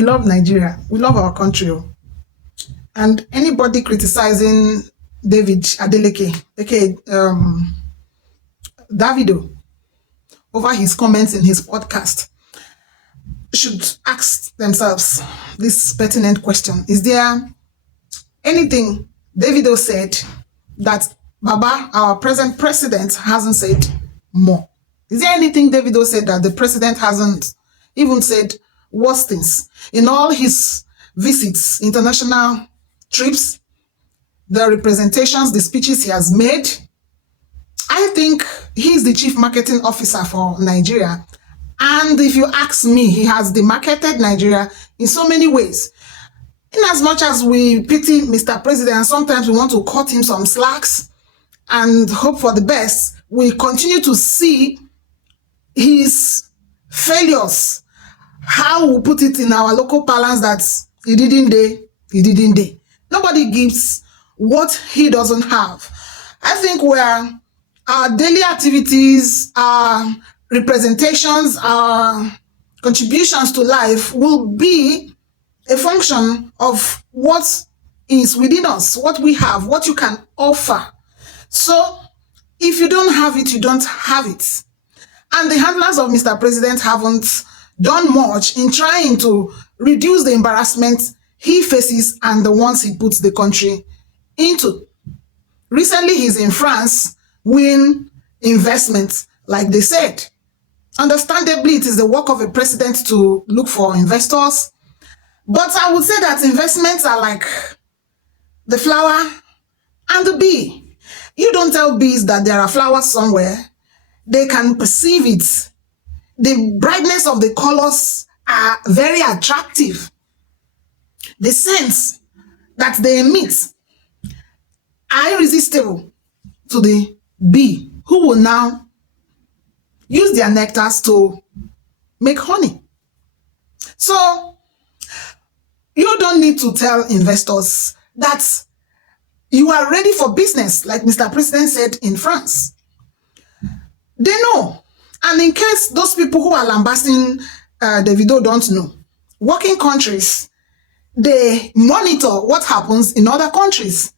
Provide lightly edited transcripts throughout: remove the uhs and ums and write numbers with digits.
we love Nigeria. We love our country. And anybody criticizing David Adeleke, aka Davido, over his comments in his podcast, should ask themselves this pertinent question. Is there anything Davido said that Baba, our present president, hasn't said more? Is there anything Davido said that the president hasn't even said worse things? In all his visits, international trips, the representations, the speeches he has made, I think he's the chief marketing officer for Nigeria. And if you ask me, he has demarketed Nigeria in so many ways. In as much as we pity Mr. President, sometimes we want to cut him some slacks and hope for the best, we continue to see his failures. How we put it in our local parlance that he didn't day. Nobody gives what he doesn't have. I think our daily activities, our representations, our contributions to life will be a function of what is within us, what we have, what you can offer. So if you don't have it, you don't have it. And the handlers of Mr. President haven't done much in trying to reduce the embarrassment he faces and the ones he puts the country into. Recently, he's in France with investments, like they said. Understandably, it is the work of a president to look for investors. But I would say that investments are like the flower and the bee. You don't tell bees that there are flowers somewhere. They can perceive it. The brightness of the colors are very attractive. The scents that they emit are irresistible to the bee, who will now use their nectars to make honey. So you don't need to tell investors that you are ready for business, like Mr. President said in France. They know. And in case those people who are lambasting Davido don't know, working countries, they monitor what happens in other countries.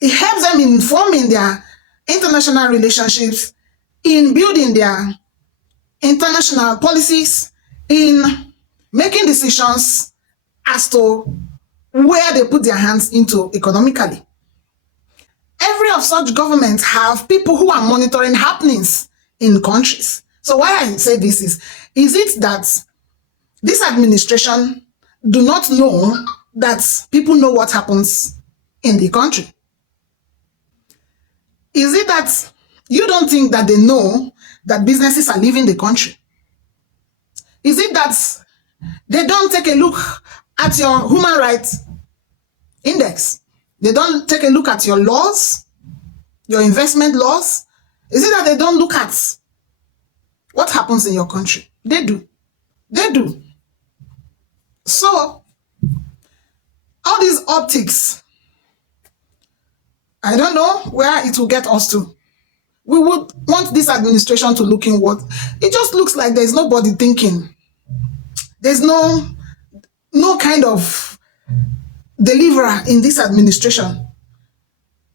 It helps them in forming their international relationships, in building their international policies, in making decisions as to where they put their hands into economically. Every of such governments have people who are monitoring happenings in countries. So why I say this is it that this administration do not know that people know what happens in the country? Is it that you don't think that they know that businesses are leaving the country? Is it that they don't take a look at your human rights index? They don't take a look at your laws, your investment laws? Is it that they don't look at what happens in your country? They do. They do. So, all these optics, I don't know where it will get us to. We would want this administration to look inward. It just looks like there's nobody thinking. There's no kind of deliverer in this administration.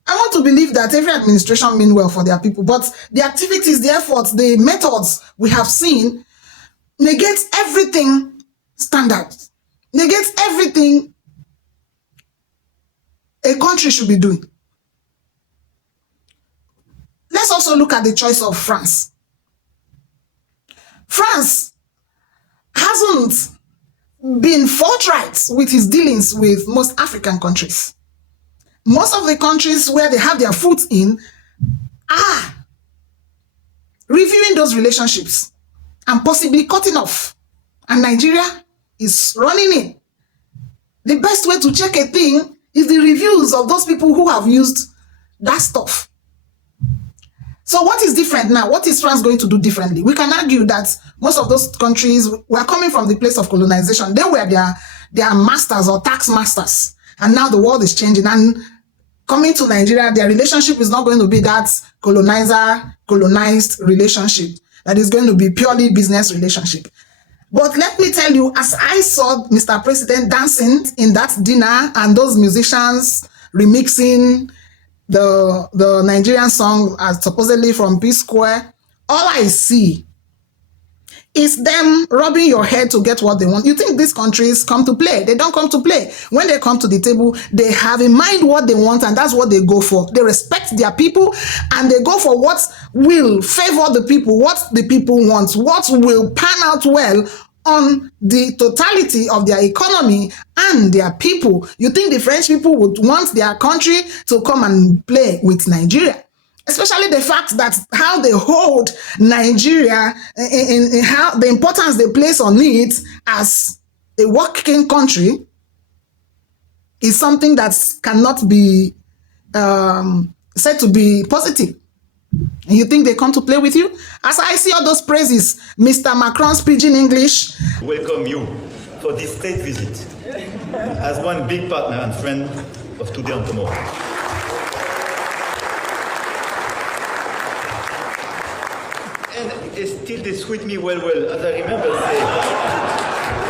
I want to believe that every administration means well for their people, but the activities, the efforts, the methods we have seen negates everything standard, negates everything a country should be doing. Let's also look at the choice of France. France hasn't been forthright with his dealings with most African countries. Most of the countries where they have their foot in are reviewing those relationships and possibly cutting off. And Nigeria is running in. The best way to check a thing is the reviews of those people who have used that stuff. So what is different now? What is France going to do differently? We can argue that most of those countries were coming from the place of colonization. They were their masters or tax masters. And now the world is changing. And coming to Nigeria, their relationship is not going to be that colonizer-colonized relationship. That is going to be purely business relationship. But let me tell you, as I saw Mr. President dancing in that dinner and those musicians remixing the Nigerian song as supposedly from P Square, all I see is them rubbing your head to get what they want. You think these countries come to play? They don't come to play. When they come to the table, they have in mind what they want, and that's what they go for. They respect their people, and they go for what will favor the people, what the people want, what will pan out well on the totality of their economy and their people. You think the French people would want their country to come and play with Nigeria? Especially the fact that how they hold Nigeria, in how the importance they place on it as a working country is something that cannot be said to be positive. And you think they come to play with you? As I see all those praises, Mr. Macron's pidgin English. Welcome you for this state visit as one big partner and friend of today and tomorrow. And still they sweet me well, as I remember say,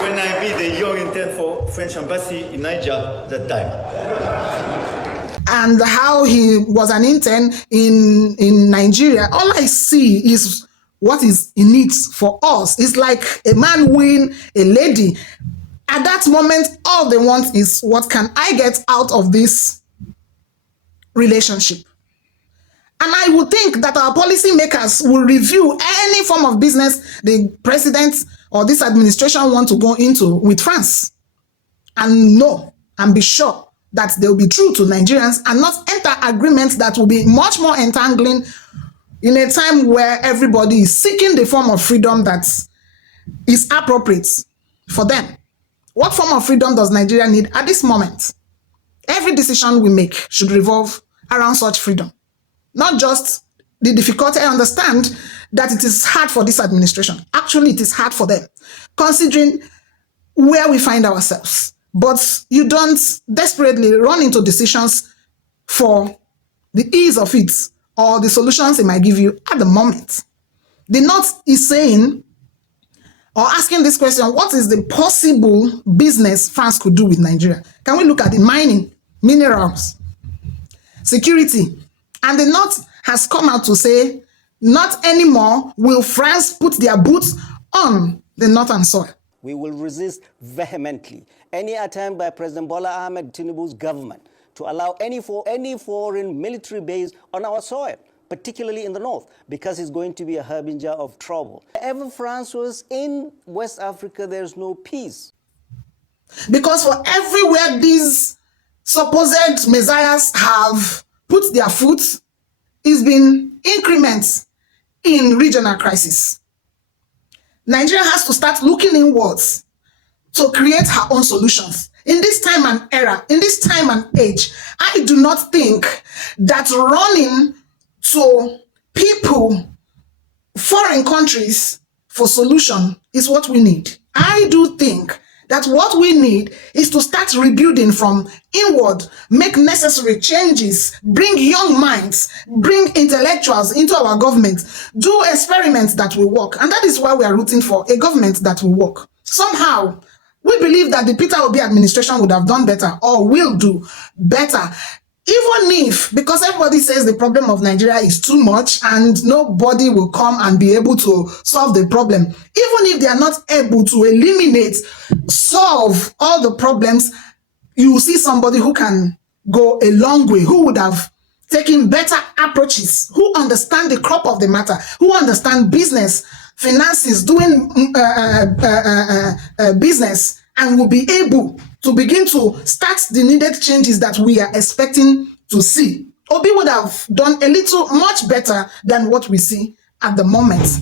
when I be the young intern for French embassy in Niger that time. And how he was an intern in Nigeria. All I see is what is in it for us. It's like a man wooing a lady. At that moment, all they want is, what can I get out of this relationship? And I would think that our policymakers will review any form of business the president or this administration want to go into with France, and know and be sure that they will be true to Nigerians and not enter agreements that will be much more entangling in a time where everybody is seeking the form of freedom that is appropriate for them. What form of freedom does Nigeria need at this moment? Every decision we make should revolve around such freedom. Not just the difficulty. I understand that it is hard for this administration. Actually, it is hard for them, considering where we find ourselves. But you don't desperately run into decisions for the ease of it or the solutions it might give you at the moment. The North is saying or asking this question: what is the possible business France could do with Nigeria? Can we look at the mining, minerals, security? And the North has come out to say, not anymore will France put their boots on the northern soil. We will resist vehemently any attempt by President Bola Ahmed Tinubu's government to allow any foreign military base on our soil, particularly in the north, because it's going to be a harbinger of trouble. Wherever France was in West Africa, there's no peace. Because for everywhere these supposed messiahs have put their foot, it's been increments in regional crisis. Nigeria has to start looking inwards to create her own solutions. In this time and era, in this time and age, I do not think that running to people, foreign countries for solution is what we need. I do think that what we need is to start rebuilding from inward, make necessary changes, bring young minds, bring intellectuals into our government, do experiments that will work. And that is why we are rooting for a government that will work. Somehow, we believe that the Peter Obi administration would have done better or will do better. Even if, because everybody says the problem of Nigeria is too much and nobody will come and be able to solve the problem. Even if they are not able to eliminate, solve all the problems, you will see somebody who can go a long way, who would have taken better approaches, who understand the crop of the matter, who understand business, finances, doing business, and will be able to begin to start the needed changes that we are expecting to see. Obi would have done a little much better than what we see at the moment.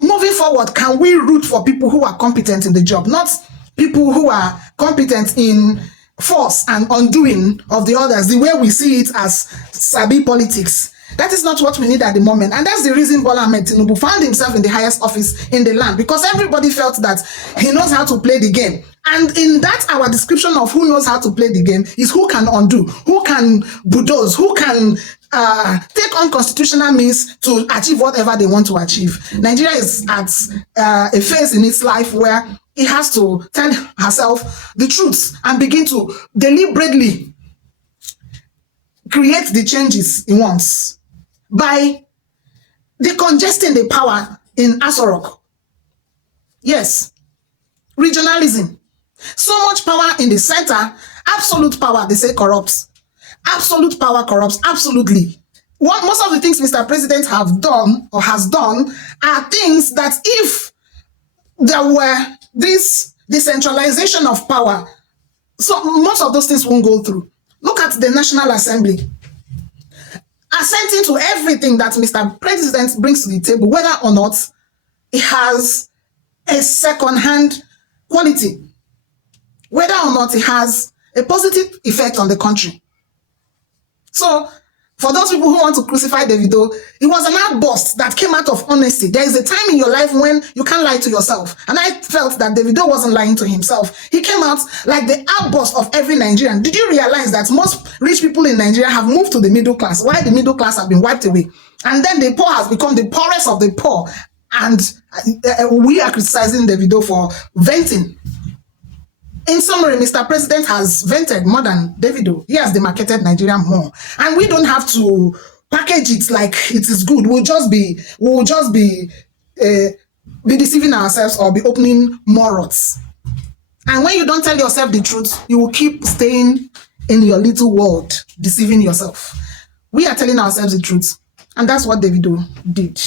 Moving forward, can we root for people who are competent in the job, not people who are competent in force and undoing of the others, the way we see it as sabi politics? That is not what we need at the moment. And that's the reason Bola Ahmed Tinubu found himself in the highest office in the land, because everybody felt that he knows how to play the game. And in that, our description of who knows how to play the game is who can undo, who can bulldoze, who can take unconstitutional means to achieve whatever they want to achieve. Nigeria is at a phase in its life where it has to tell herself the truth and begin to deliberately create the changes it wants by decongesting the power in Aso Rock. Yes, regionalism. So much power in the center, absolute power, they say, corrupts. Absolute power corrupts, absolutely. Most of the things Mr. President have done or has done are things that if there were this decentralization of power, so most of those things won't go through. Look at the National Assembly. Assenting to everything that Mr. President brings to the table, whether or not it has a second-hand quality, whether or not it has a positive effect on the country. So, for those people who want to crucify Davido, it was an outburst that came out of honesty. There is a time in your life when you can't lie to yourself. And I felt that Davido wasn't lying to himself. He came out like the outburst of every Nigerian. Did you realize that most rich people in Nigeria have moved to the middle class, while the middle class have been wiped away? And then the poor has become the poorest of the poor. And we are criticizing Davido for venting. In summary, Mr. President has vented more than Davido. He has demarcated Nigeria more. And we don't have to package it like it is good. We'll just be deceiving ourselves or be opening more roads. And when you don't tell yourself the truth, you will keep staying in your little world, deceiving yourself. We are telling ourselves the truth. And that's what Davido did.